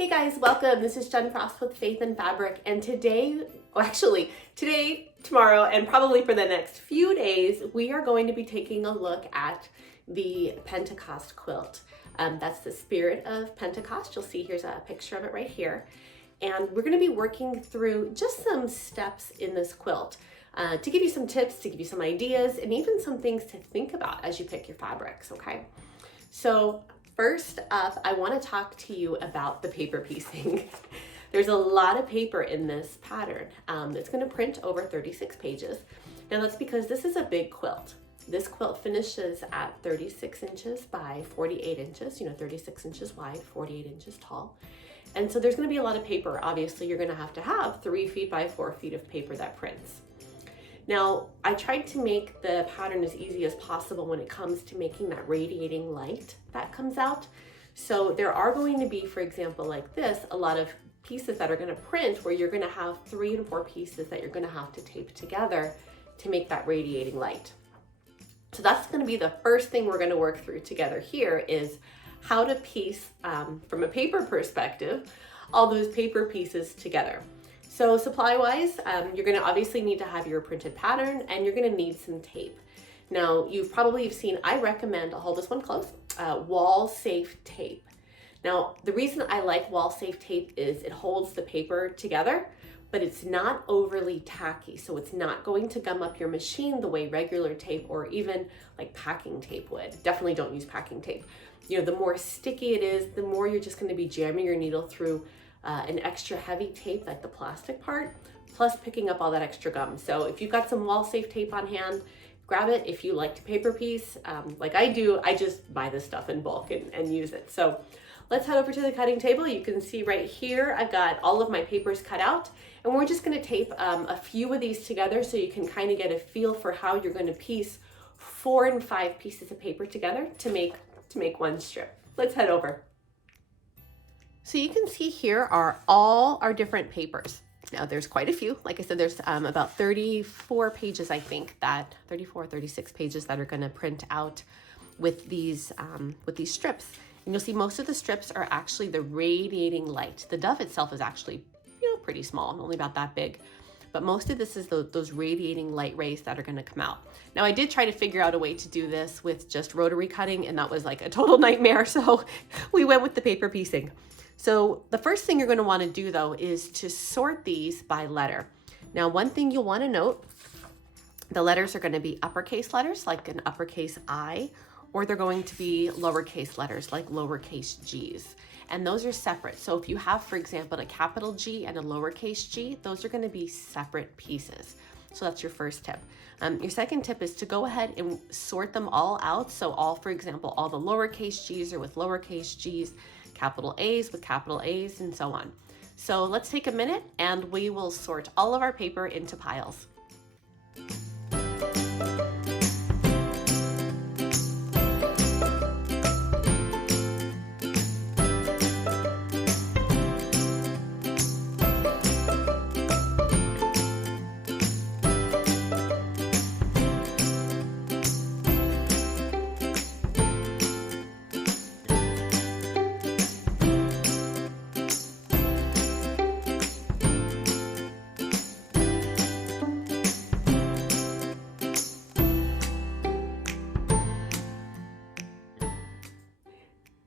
Hey guys, welcome. This is Jen Frost with Faith and Fabric, and today, tomorrow, and probably for the next few days, we are going to be taking a look at the Pentecost quilt. That's the Spirit of Pentecost. You'll see here's a picture of it right here. And we're going to be working through just some steps in this quilt to give you some tips, to give you some ideas, and even some things to think about as you pick your fabrics, okay? So first up, I want to talk to you about the paper piecing. There's a lot of paper in this pattern. It's going to print over 36 pages. Now that's because this is a big quilt. This quilt finishes at 36 inches by 48 inches, 36 inches wide, 48 inches tall. And so there's going to be a lot of paper. Obviously, you're going to have 3 feet by 4 feet of paper that prints. Now, I tried to make the pattern as easy as possible when it comes to making that radiating light that comes out. So there are going to be, for example, like this, a lot of pieces that are going to print where you're going to have 3 and 4 pieces that you're going to have to tape together to make that radiating light. So that's going to be the first thing we're going to work through together here is how to piece, from a paper perspective, all those paper pieces together. So supply-wise, you're going to obviously need to have your printed pattern, and you're going to need some tape. Now, you've probably seen, I recommend, I'll hold this one close, wall-safe tape. Now, the reason I like wall-safe tape is it holds the paper together, but it's not overly tacky, so it's not going to gum up your machine the way regular tape or even like packing tape would. Definitely don't use packing tape. The more sticky it is, the more you're just going to be jamming your needle through an extra heavy tape, like the plastic part, plus picking up all that extra gum. So if you've got some wall-safe tape on hand, grab it. If you like to paper piece, like I do, I just buy this stuff in bulk and use it. So let's head over to the cutting table. You can see right here, I've got all of my papers cut out, and we're just going to tape a few of these together so you can kind of get a feel for how you're going to piece 4 and 5 pieces of paper together to make one strip. Let's head over. So you can see here are all our different papers. Now there's quite a few. Like I said, there's about 34 pages, I think, 36 pages that are going to print out with these strips. And you'll see most of the strips are actually the radiating light. The dove itself is actually, pretty small, only about that big. But most of this is those radiating light rays that are going to come out. Now, I did try to figure out a way to do this with just rotary cutting, and that was like a total nightmare. So we went with the paper piecing. So the first thing you're going to want to do, though, is to sort these by letter. Now, one thing you'll want to note, the letters are going to be uppercase letters, like an uppercase I, or they're going to be lowercase letters, like lowercase g's. And those are separate. So if you have, for example, a capital G and a lowercase g, those are going to be separate pieces. So that's your first tip. Your second tip is to go ahead and sort them all out. So for example, all the lowercase g's are with lowercase g's, capital A's with capital A's, and so on. So let's take a minute and we will sort all of our paper into piles.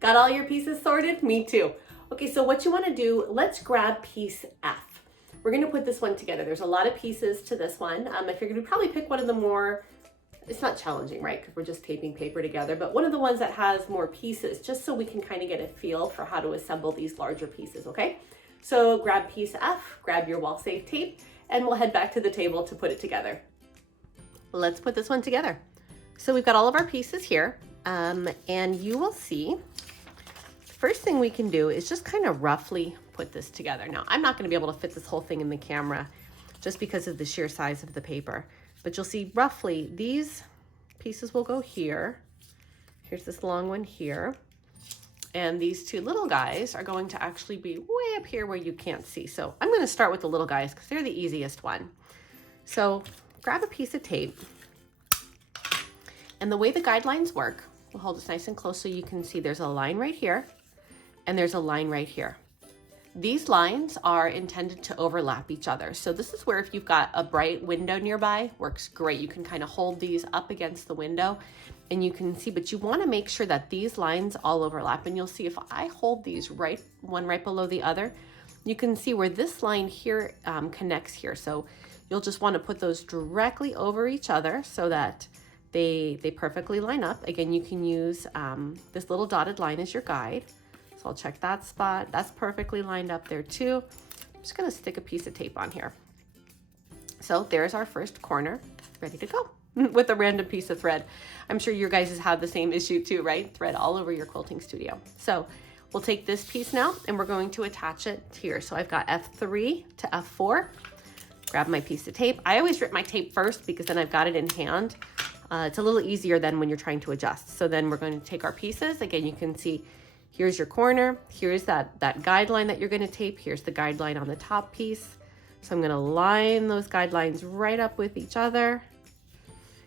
Got all your pieces sorted? Me too. Okay, so what you want to do, let's grab piece F. We're going to put this one together. There's a lot of pieces to this one. If you're going to probably pick one of the more, it's not challenging, right? Because we're just taping paper together, but one of the ones that has more pieces, just so we can kind of get a feel for how to assemble these larger pieces, okay? So grab piece F, grab your wall-safe tape, and we'll head back to the table to put it together. Let's put this one together. So we've got all of our pieces here, and you will see first thing we can do is just kind of roughly put this together. Now, I'm not going to be able to fit this whole thing in the camera just because of the sheer size of the paper, but you'll see roughly these pieces will go here. Here's this long one here. And these 2 little guys are going to actually be way up here where you can't see. So I'm going to start with the little guys because they're the easiest one. So grab a piece of tape. And the way the guidelines work, we'll hold this nice and close so you can see there's a line right here and there's a line right here. these lines are intended to overlap each other. So this is where if you've got a bright window nearby, works great. You can kind of hold these up against the window and you can see, but you want to make sure that these lines all overlap. And you'll see if I hold these one right below the other, you can see where this line here connects here. So you'll just want to put those directly over each other so that they perfectly line up. Again, you can use this little dotted line as your guide. So I'll check that spot. That's perfectly lined up there too. I'm just gonna stick a piece of tape on here. So there's our first corner, ready to go with a random piece of thread. I'm sure your guys have the same issue too, right? Thread all over your quilting studio. So we'll take this piece now and we're going to attach it here. So I've got F3 to F4. Grab my piece of tape. I always rip my tape first because then I've got it in hand. It's a little easier than when you're trying to adjust. So then we're going to take our pieces. Again, you can see here's your corner. Here's that guideline that you're going to tape. Here's the guideline on the top piece. So I'm going to line those guidelines right up with each other.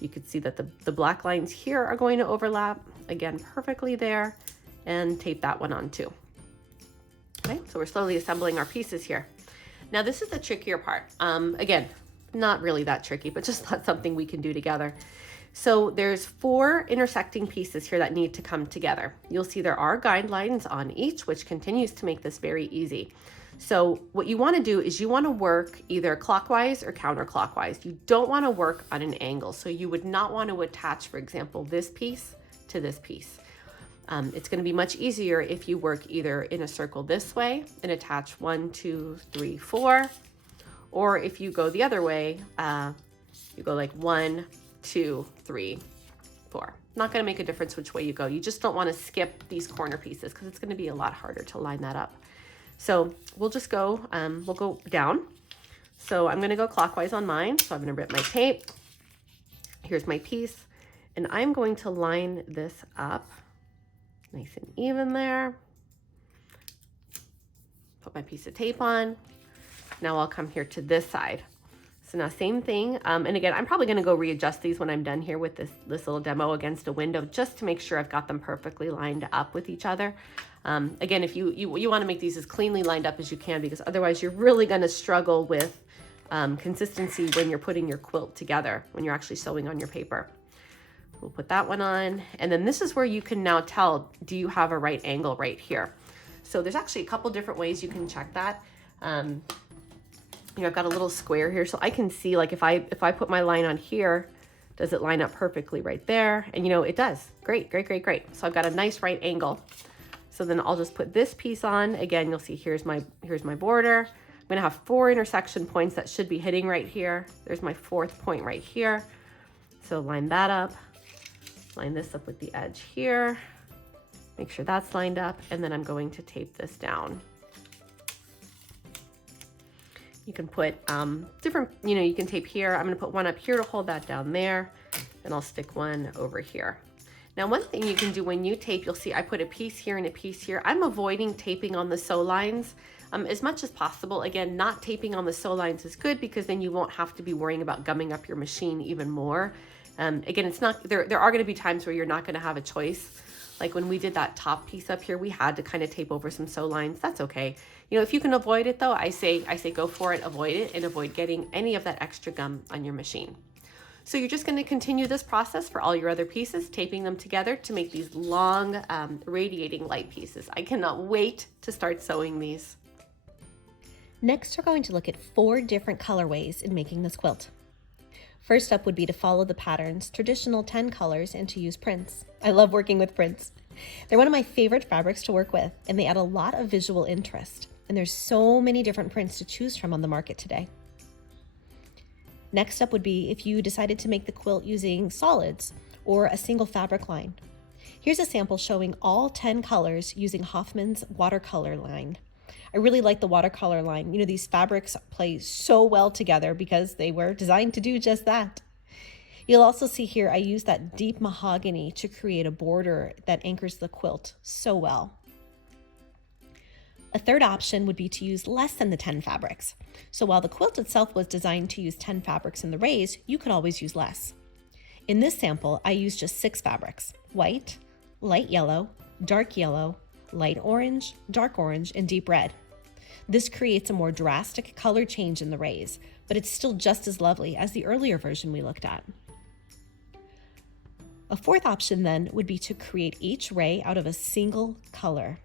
You can see that the black lines here are going to overlap. Again, perfectly there. And tape that one on too. Okay, so we're slowly assembling our pieces here. Now this is the trickier part. Again, not really that tricky, but just not something we can do together. So there's 4 intersecting pieces here that need to come together. You'll see there are guidelines on each, which continues to make this very easy. So what you want to do is you want to work either clockwise or counterclockwise. You don't want to work on an angle. So you would not want to attach, for example, this piece to this piece. It's going to be much easier if you work either in a circle this way and attach 1, 2, 3, 4, or if you go the other way, you go like 1, 2, 3, 4. Not going to make a difference which way you go. You just don't want to skip these corner pieces because it's going to be a lot harder to line that up. So we'll just go, we'll go down. So I'm going to go clockwise on mine. So I'm going to rip my tape. Here's my piece, and I'm going to line this up nice and even there. Put my piece of tape on. Now I'll come here to this side. So now same thing. And again, I'm probably going to go readjust these when I'm done here with this little demo against a window, just to make sure I've got them perfectly lined up with each other. Again, if you want to make these as cleanly lined up as you can, because otherwise you're really going to struggle with consistency when you're putting your quilt together, when you're actually sewing on your paper. We'll put that one on. And then this is where you can now tell, do you have a right angle right here? So there's actually a couple different ways you can check that. You know, I've got a little square here, so I can see, like, if I put my line on here, does it line up perfectly right there? And you know, it does. Great, great, great, great. So I've got a nice right angle. So then I'll just put this piece on. Again, you'll see here's my border. I'm gonna have 4 intersection points that should be hitting right here. There's my 4th point right here. So line that up. Line this up with the edge here. Make sure that's lined up, and then I'm going to tape this down. You can put different, you know, you can tape here. I'm gonna put one up here to hold that down there, and I'll stick one over here. Now, one thing you can do when you tape, you'll see I put a piece here and a piece here. I'm avoiding taping on the sew lines as much as possible. Again, not taping on the sew lines is good because then you won't have to be worrying about gumming up your machine even more. Again, it's not, there are gonna be times where you're not gonna have a choice. Like when we did that top piece up here, we had to kind of tape over some sew lines. That's okay. You know, if you can avoid it though, I say go for it, avoid it, and avoid getting any of that extra gum on your machine. So you're just gonna continue this process for all your other pieces, taping them together to make these long, radiating light pieces. I cannot wait to start sewing these. Next, we're going to look at 4 different colorways in making this quilt. First up would be to follow the pattern's traditional 10 colors and to use prints. I love working with prints. They're one of my favorite fabrics to work with, and they add a lot of visual interest. And there's so many different prints to choose from on the market today. Next up would be if you decided to make the quilt using solids or a single fabric line. Here's a sample showing all 10 colors using Hoffman's Watercolor line. I really like the Watercolor line. You know, these fabrics play so well together because they were designed to do just that. You'll also see here I use that deep mahogany to create a border that anchors the quilt so well. A third option would be to use less than the 10 fabrics. So while the quilt itself was designed to use 10 fabrics in the rays, you could always use less. In this sample, I used just 6 fabrics: white, light yellow, dark yellow, light orange, dark orange, and deep red. This creates a more drastic color change in the rays, but it's still just as lovely as the earlier version we looked at. A fourth option then would be to create each ray out of a single color.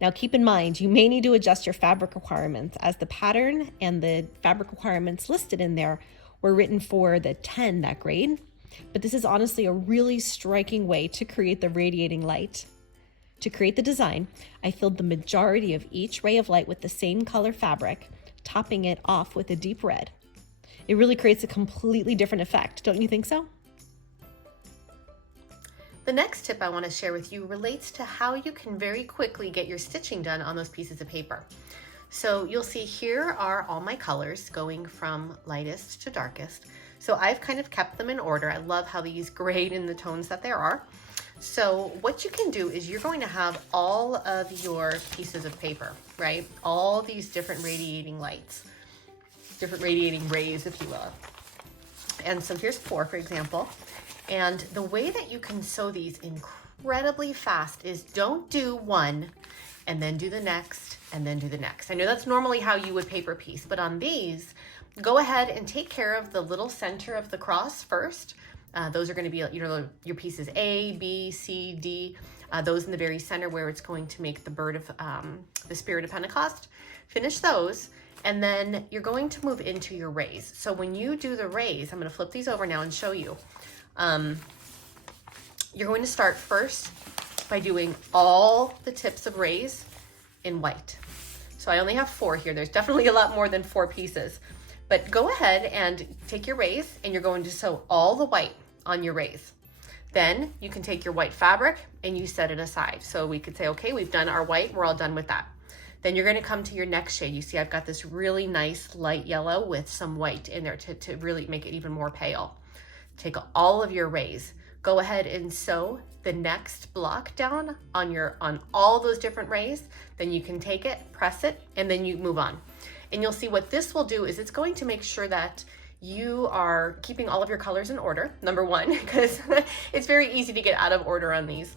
Now keep in mind, you may need to adjust your fabric requirements, as the pattern and the fabric requirements listed in there were written for the 10, that grade, but this is honestly a really striking way to create the radiating light. To create the design, I filled the majority of each ray of light with the same color fabric, topping it off with a deep red. It really creates a completely different effect, don't you think so? The next tip I want to share with you relates to how you can very quickly get your stitching done on those pieces of paper. So you'll see here are all my colors going from lightest to darkest. So I've kind of kept them in order. I love how these grade in the tones that there are. So what you can do is you're going to have all of your pieces of paper, right? All these different radiating lights, different radiating rays, if you will. And so here's 4, for example. And the way that you can sew these incredibly fast is don't do one and then do the next and then do the next. I know that's normally how you would paper piece, but on these, go ahead and take care of the little center of the cross first. Those are going to be, your pieces A, B, C, D, those in the very center where it's going to make the bird of the Spirit of Pentecost. Finish those, and then you're going to move into your rays. So when you do the rays, I'm going to flip these over now and show you. You're going to start first by doing all the tips of rays in white. So I only have 4 here. There's definitely a lot more than 4 pieces. But go ahead and take your rays and you're going to sew all the white on your rays. Then you can take your white fabric and you set it aside. So we could say, okay, we've done our white, we're all done with that. Then you're going to come to your next shade. You see I've got this really nice light yellow with some white in there to really make it even more pale. Take all of your rays, go ahead and sew the next block down on all those different rays. Then you can take it, press it, and then you move on. And you'll see what this will do is it's going to make sure that you are keeping all of your colors in order, number 1, because it's very easy to get out of order on these.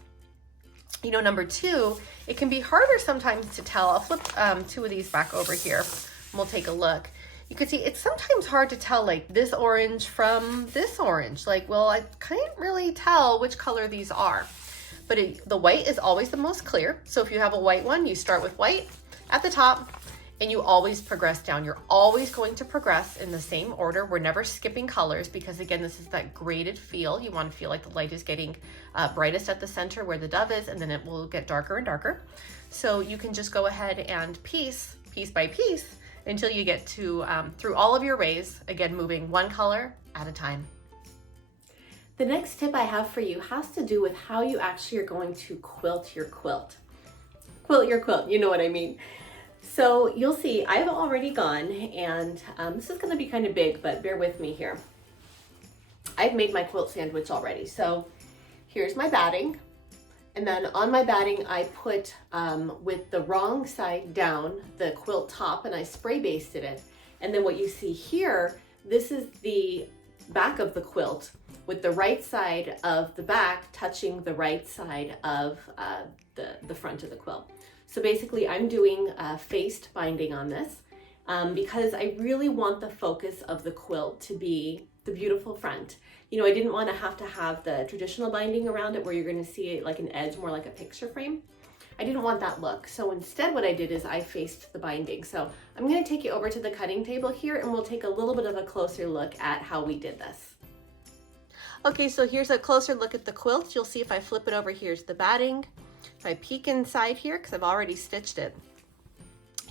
Number 2, it can be harder sometimes to tell. I'll flip 2 of these back over here and we'll take a look. You can see it's sometimes hard to tell like this orange from this orange. Like, well, I can't really tell which color these are. But the white is always the most clear. So if you have a white one, you start with white at the top and you always progress down. You're always going to progress in the same order. We're never skipping colors because again, this is that graded feel. You want to feel like the light is getting brightest at the center where the dove is, and then it will get darker and darker. So you can just go ahead and piece by piece until you get to through all of your rays, again, moving one color at a time. The next tip I have for you has to do with how you actually are going to quilt your quilt. Quilt your quilt, you know what I mean. So you'll see I've already gone, and this is gonna be kind of big, but bear with me here. I've made my quilt sandwich already. So here's my batting. And then on my batting, I put, with the wrong side down, the quilt top, and I spray basted it. And then what you see here, this is the back of the quilt with the right side of the back touching the right side of the front of the quilt. So basically I'm doing faced binding on this because I really want the focus of the quilt to be the beautiful front. I didn't want to have the traditional binding around it where you're going to see it like an edge, more like a picture frame. I didn't want that look. So instead what I did is I faced the binding. So I'm going to take you over to the cutting table here and we'll take a little bit of a closer look at how we did this. Okay, so here's a closer look at the quilt. You'll see if I flip it over, here's the batting. If I peek inside here, because I've already stitched it,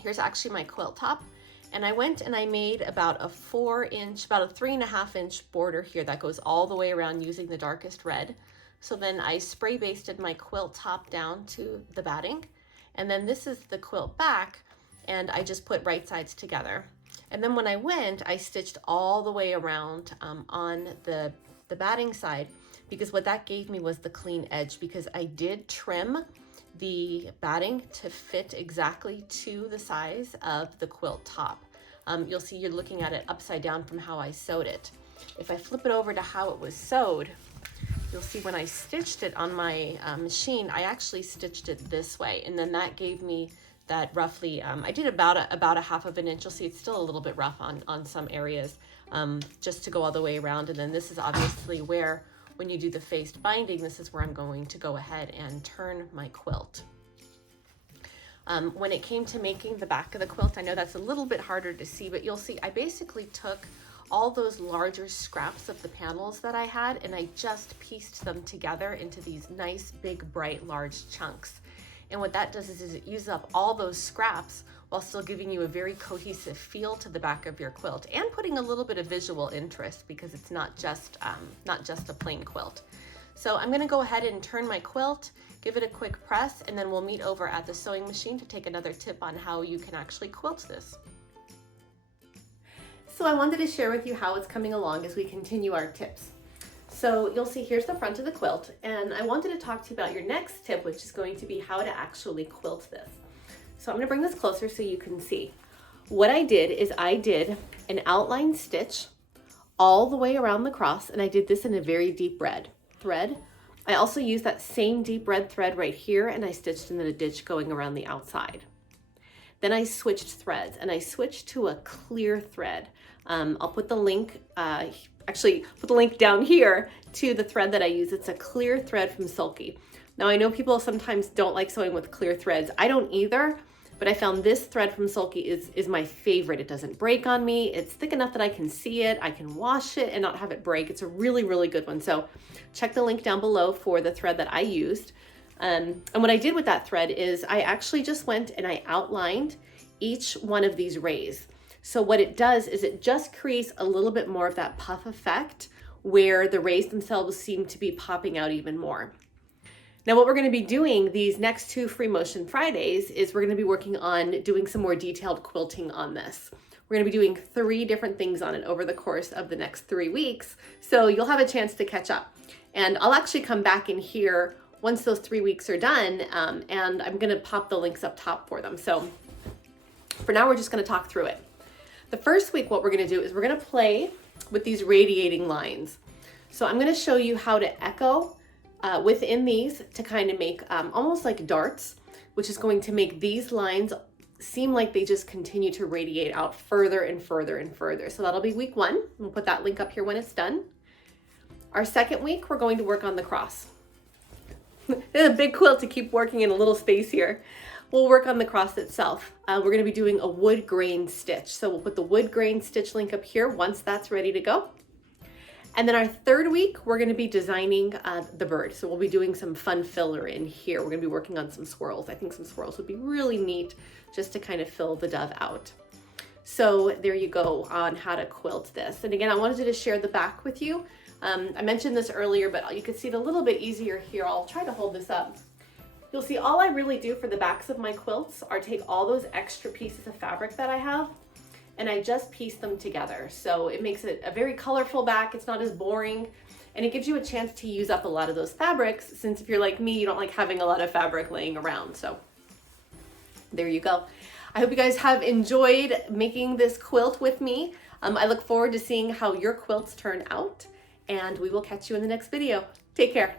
here's actually my quilt top. And I went and I made about a 4-inch, about a 3.5-inch border here that goes all the way around using the darkest red. So then I spray basted my quilt top down to the batting. And then this is the quilt back, and I just put right sides together. And then when I went, I stitched all the way around on the batting side, because what that gave me was the clean edge, because I did trim the batting to fit exactly to the size of the quilt top. You'll see you're looking at it upside down from how I sewed it. If I flip it over to how it was sewed, you'll see when I stitched it on my machine, I actually stitched it this way, and then that gave me that roughly, I did about a half of an inch. You'll see it's still a little bit rough on some areas, just to go all the way around. And then this is obviously where, when you do the faced binding, this is where I'm going to go ahead and turn my quilt. When it came to making the back of the quilt, I know that's a little bit harder to see, but you'll see I basically took all those larger scraps of the panels that I had, and I just pieced them together into these nice, big, bright, large chunks. And what that does is it uses up all those scraps while still giving you a very cohesive feel to the back of your quilt, and putting a little bit of visual interest, because it's not just a plain quilt. So I'm gonna go ahead and turn my quilt, give it a quick press, and then we'll meet over at the sewing machine to take another tip on how you can actually quilt this. So I wanted to share with you how it's coming along as we continue our tips. So you'll see here's the front of the quilt, and I wanted to talk to you about your next tip, which is going to be how to actually quilt this. So I'm gonna bring this closer so you can see. What I did is I did an outline stitch all the way around the cross, and I did this in a very deep red thread. I also used that same deep red thread right here, and I stitched in a ditch going around the outside. Then I switched threads, and I switched to a clear thread. I'll put the link, actually put the link down here to the thread that I use. It's a clear thread from Sulky. Now I know people sometimes don't like sewing with clear threads. I don't either, but I found this thread from Sulky is my favorite. It doesn't break on me. It's thick enough that I can see it. I can wash it and not have it break. It's a really, really good one. So check the link down below for the thread that I used. And what I did with that thread is I actually just went and I outlined each one of these rays. So what it does is it just creates a little bit more of that puff effect where the rays themselves seem to be popping out even more. Now what we're going to be doing these next 2 Free Motion Fridays is we're going to be working on doing some more detailed quilting on this. We're going to be doing 3 different things on it over the course of the next 3 weeks. So you'll have a chance to catch up. And I'll actually come back in here once those 3 weeks are done, and I'm going to pop the links up top for them. So for now, we're just going to talk through it. The first week, what we're going to do is we're going to play with these radiating lines. So I'm going to show you how to echo within these to kind of make almost like darts, which is going to make these lines seem like they just continue to radiate out further and further and further. So that'll be week 1. We'll put that link up here when it's done. Our second week, we're going to work on the cross. It's a big quilt to keep working in a little space here. We'll work on the cross itself. We're going to be doing a wood grain stitch. So we'll put the wood grain stitch link up here once that's ready to go. And then our third week, we're going to be designing the bird. So we'll be doing some fun filler in here. We're going to be working on some swirls. I think some swirls would be really neat just to kind of fill the dove out. So there you go on how to quilt this. And again, I wanted to share the back with you. I mentioned this earlier, but you can see it a little bit easier here. I'll try to hold this up. You'll see all I really do for the backs of my quilts are take all those extra pieces of fabric that I have and I just piece them together. So it makes it a very colorful back. It's not as boring, and it gives you a chance to use up a lot of those fabrics, since if you're like me, you don't like having a lot of fabric laying around. So there you go. I hope you guys have enjoyed making this quilt with me. I look forward to seeing how your quilts turn out, and we will catch you in the next video. Take care.